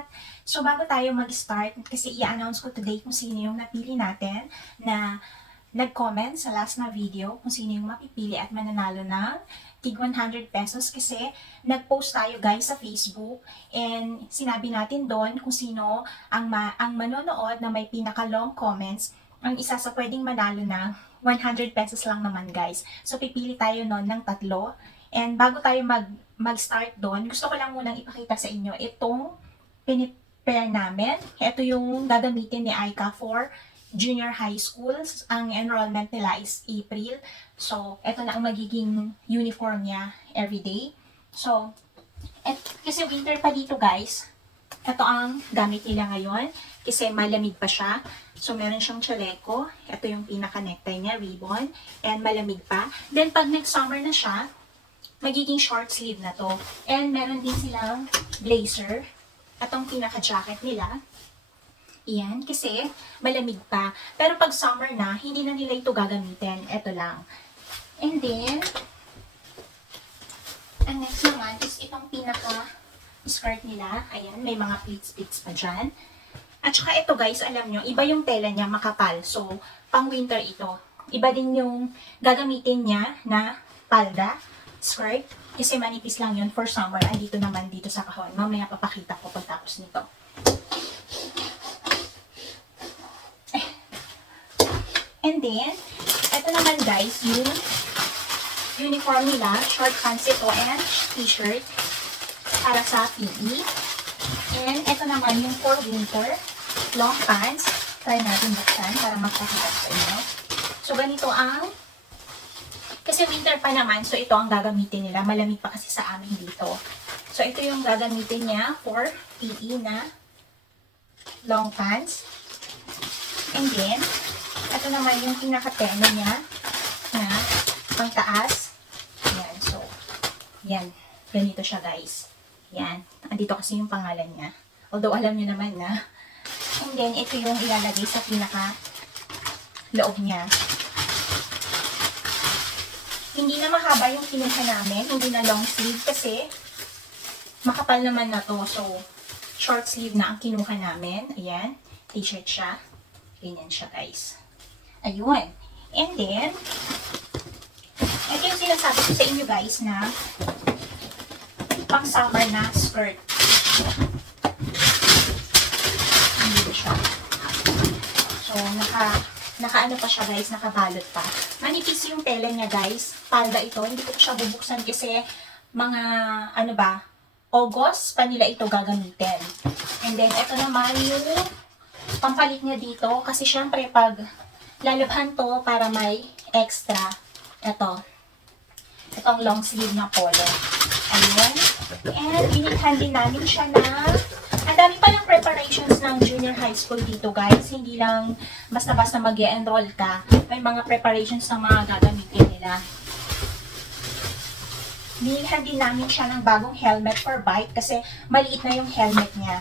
lahat! So bago tayo mag-start, kasi i-announce ko today kung sino yung napili natin na nag-comment sa last na video kung sino yung mapipili at mananalo ng tig 100 pesos kasi nag-post tayo guys sa Facebook and sinabi natin doon kung sino ang manonood na may pinaka-long comments ang isa sa pwedeng manalo ng 100 pesos lang naman guys. So pipili tayo noon ng tatlo. And bago tayo mag-start doon, gusto ko lang munang ipakita sa inyo itong pinipare namin. Ito yung gagamitin ni Aika for junior high school. Ang enrollment nila is April. So, ito na ang magiging uniform niya everyday. So, kasi winter pa dito guys, ito ang gamit nila ngayon kasi malamig pa siya. So, meron siyang chaleco. Ito yung pinaka-necktie niya, ribbon. And malamig pa. Then, pag next summer na siya, magiging short sleeve na to. And meron din silang blazer. Atong pinaka-jacket nila. Iyan, kasi malamig pa. Pero pag summer na, hindi na nila ito gagamitin. Ito lang. And then, ang next naman is itong pinaka-skirt nila. Ayan, may mga pleats-pleats pa dyan. At saka ito guys, alam nyo, iba yung tela niya, makapal. So, pang winter ito. Iba din yung gagamitin niya na palda. Skirt, kasi manipis lang yun for summer. Andito naman dito sa kahon. Mamaya papakita ko pagtapos nito. And then, ito naman guys, yung uniform nila, short pants ito and t-shirt para sa PE. And ito naman yung for winter, long pants. Try natin buksan para magpakita sa inyo. So, ganito ang kasi winter pa naman, so ito ang gagamitin nila. Malamig pa kasi sa amin dito. So, ito yung gagamitin niya for PE na long pants. And then, ito naman yung pinaka-tena niya na pangtaas. Yan. So, yan. Ganito siya, guys. Yan. Andito kasi yung pangalan niya. Although, alam niyo naman na. And then, ito yung ilalagay sa pinaka-loob niya. Hindi na mahaba yung kinuha namin, hindi na long sleeve kasi makapal naman na to. So, short sleeve na ang kinuha namin. Ayan, t-shirt siya. Ganyan siya guys. Ayun. And then, ito yung sinasabi ko sa inyo guys na pang summer na skirt. Hindi siya. So, naka-ano pa siya guys, nakabalot pa. Manipis yung tela niya guys. Palda ito. Hindi ko siya bubuksan kasi mga ano ba, August pa nila ito gagamitin. And then ito naman yung pampalit niya dito kasi syempre pag lalabhan to para may extra. Itong long sleeve na polo. Ayun. And binilhan din namin siya na ang dami pa ng preparations ng junior high school dito guys. Hindi lang basta-basta mag-e-enroll ka. May mga preparations na mga gagamitin nila. Binilhan din namin siya ng bagong helmet for bike kasi maliit na yung helmet niya.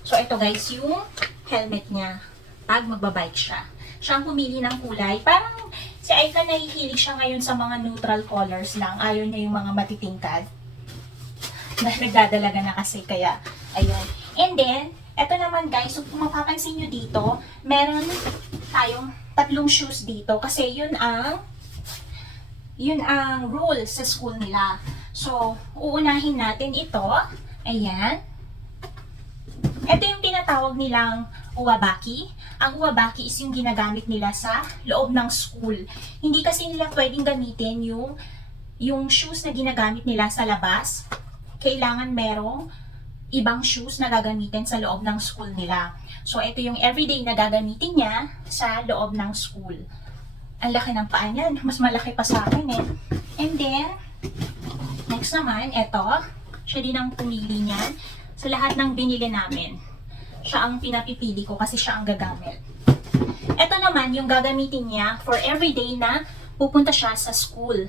So ito guys yung helmet niya pag magbabike siya. Siya ang pumili ng kulay. Parang si Aika nahihilig siya ngayon sa mga neutral colors lang. Ayaw niya yung mga matitingkad. Nagdadalaga na kasi kaya ayun. And then, eto naman guys, so kung mapapansin nyo dito, meron tayong tatlong shoes dito kasi yun ang rule sa school nila. So, uunahin natin ito. Ayan. Ito yung tinatawag nilang uwabaki. Ang uwabaki is yung ginagamit nila sa loob ng school. Hindi kasi nila pwedeng gamitin yung shoes na ginagamit nila sa labas. Kailangan merong ibang shoes na gagamitin sa loob ng school nila. So, ito yung everyday na gagamitin niya sa loob ng school. Ang laki ng paa niyan. Mas malaki pa sa akin eh. And then, next naman, ito. Siya din ang pumili niyan. Sa lahat ng binili namin, siya ang pinapipili ko kasi siya ang gagamit. Ito naman yung gagamitin niya for everyday na pupunta siya sa school.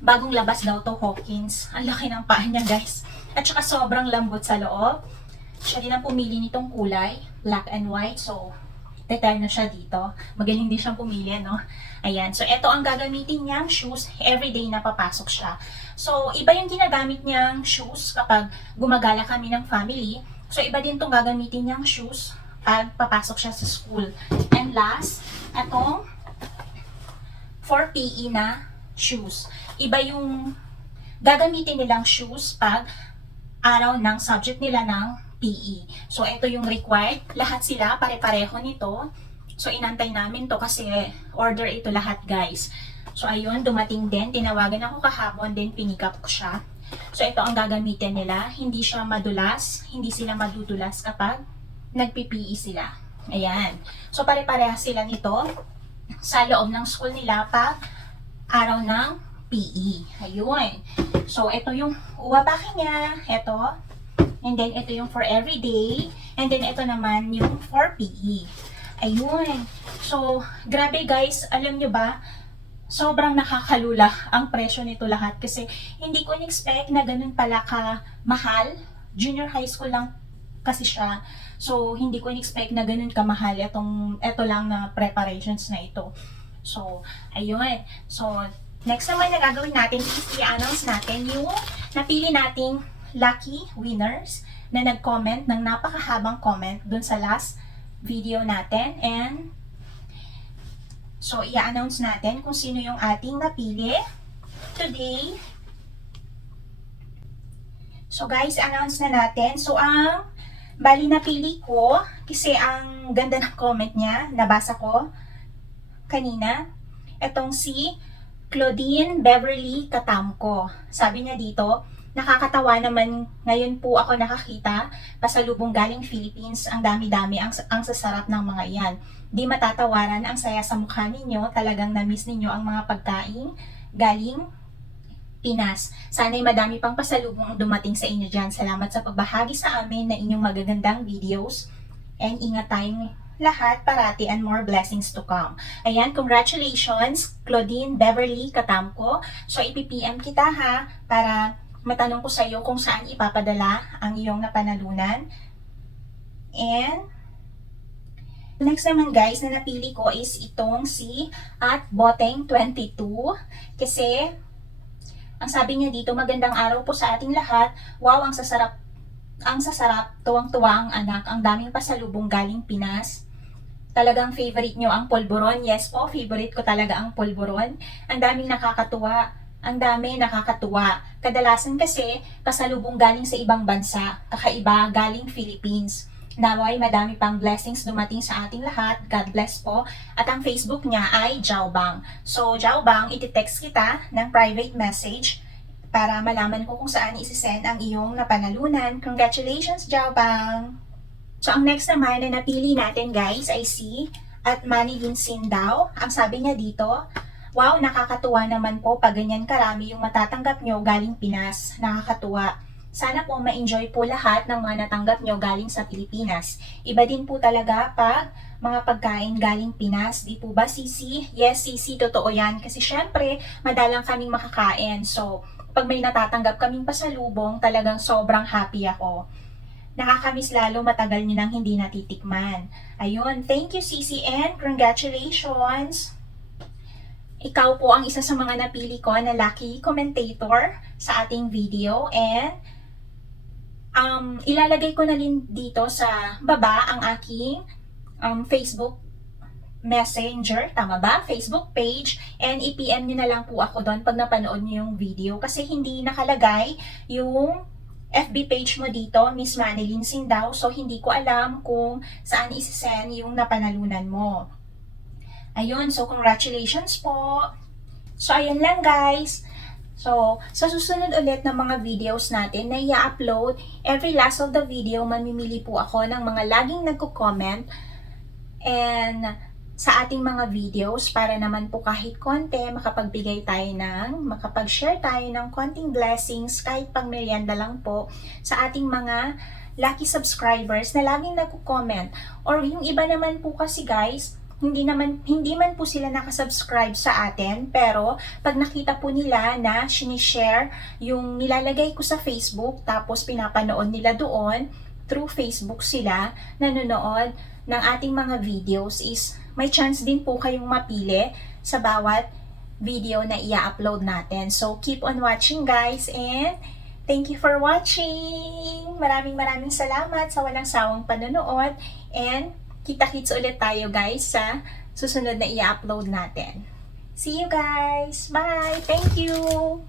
Bagong labas daw to Hawkins. Ang laki ng paa niya guys. At saka sobrang lambot sa loob. Siya din ang pumili nitong kulay. Black and white. So, detail na siya dito. Magaling din siyang pumili, no? Ayan. So, ito ang gagamitin niyang shoes everyday na papasok siya. So, iba yung ginagamit niyang shoes kapag gumagala kami ng family. So, iba din itong gagamitin niyang shoes pag papasok siya sa school. And last, atong for PE na shoes. Iba yung gagamitin nilang shoes pag araw ng subject nila ng PE. So, ito yung required. Lahat sila, pare-pareho nito. So, inantay namin to kasi order ito lahat, guys. So, ayun, dumating din. Tinawagan ako kahapon, din pinik up ko siya. So, ito ang gagamitin nila. Hindi siya madulas. Hindi sila madudulas kapag nagpi-PE sila. Ayan. So, pare-parehas sila nito sa loob ng school nila pag araw ng PE. Ayun. So, ito yung uwabaki niya. Ito. And then, ito yung for everyday. And then, ito naman yung for PE. Ayun. So, grabe guys. Alam nyo ba, sobrang nakakalula ang presyo nito lahat. Kasi, hindi ko in-expect na ganun pala ka mahal. Junior high school lang kasi siya. So, hindi ko in-expect na ganun kamahal ito lang na preparations na ito. So, ayun. So, next naman na gagawin natin is i-announce natin yung napili nating lucky winners na nag-comment ng napakahabang comment dun sa last video natin. And, so, i-announce natin kung sino yung ating napili today. So, guys, announce na natin. So, bali napili ko kasi ang ganda ng comment niya, nabasa ko kanina. Etong si Claudine Beverly Katamko. Sabi niya dito, nakakatawa naman ngayon po ako nakakita pasalubong galing Philippines. Ang dami-dami, ang sasarap ng mga yan. Di matatawaran, ang saya sa mukha ninyo. Talagang na-miss ninyo ang mga pagkain galing Pinas. Sana'y madami pang pasalubong ang dumating sa inyo dyan. Salamat sa pagbahagi sa amin na inyong magagandang videos. And ingat tayong lahat parati and more blessings to come. Ayan, congratulations, Claudine Beverly Katamko. So, ipipm kita ha, para matanong ko sa iyo kung saan ipapadala ang iyong napanalunan. And, next naman guys, na napili ko is itong si @Boteng22. Kasi, ang sabi niya dito, magandang araw po sa ating lahat. Wow, ang sasarap, tuwang-tuwa ang anak. Ang daming pasalubong galing Pinas. Talagang favorite nyo ang polvoron. Yes po, favorite ko talaga ang polvoron. Ang daming nakakatuwa. Kadalasan kasi, pasalubong galing sa ibang bansa. Kakaiba, galing Philippines. Naway, madami pang blessings dumating sa ating lahat. God bless po. At ang Facebook niya ay Jaobang. So, Jaobang, iti-text kita ng private message para malaman ko kung saan isi-send ang iyong napanalunan. Congratulations, Jaobang! So, ang next naman na napili natin guys ay si @Manilin Sindao. Ang sabi niya dito, wow, nakakatuwa naman po pag ganyan karami yung matatanggap nyo galing Pinas. Nakakatuwa. Sana po ma-enjoy po lahat ng mga natanggap nyo galing sa Pilipinas. Iba din po talaga pag mga pagkain galing Pinas. Di po ba, Sisi? Yes, Sisi, totoo yan. Kasi syempre, madalang kaming makakain. So, pag may natatanggap kaming pasalubong, talagang sobrang happy ako. Nakakamiss lalo matagal nyo nang hindi natitikman. Ayun, thank you Sisi and congratulations! Ikaw po ang isa sa mga napili ko na lucky commentator sa ating video and ilalagay ko na rin dito sa baba ang aking Facebook Messenger, tama ba? Facebook page and i-PM nyo na lang po ako doon pag napanood nyo yung video kasi hindi nakalagay yung FB page mo dito, Miss Manilin Sindao. So, hindi ko alam kung saan isi-send yung napanalunan mo. Ayun, so congratulations po. So, ayun lang guys. So, sa susunod ulit ng mga videos natin na i-upload, every last of the video, mamimili po ako ng mga laging nagko-comment and sa ating mga videos para naman po kahit konti makapag-share tayo ng konting blessings kahit pang merienda lang po sa ating mga lucky subscribers na laging nagko-comment. Or yung iba naman po kasi guys, hindi man po sila nakasubscribe sa atin, pero pag nakita po nila na sinishare yung nilalagay ko sa Facebook, tapos pinapanood nila doon, through Facebook sila nanonood ng ating mga videos, is may chance din po kayong mapili sa bawat video na i-upload natin. So, keep on watching guys, and thank you for watching! Maraming salamat sa walang sawang panonood, and kita-kits ulit tayo guys sa susunod na i-upload natin. See you guys! Bye! Thank you!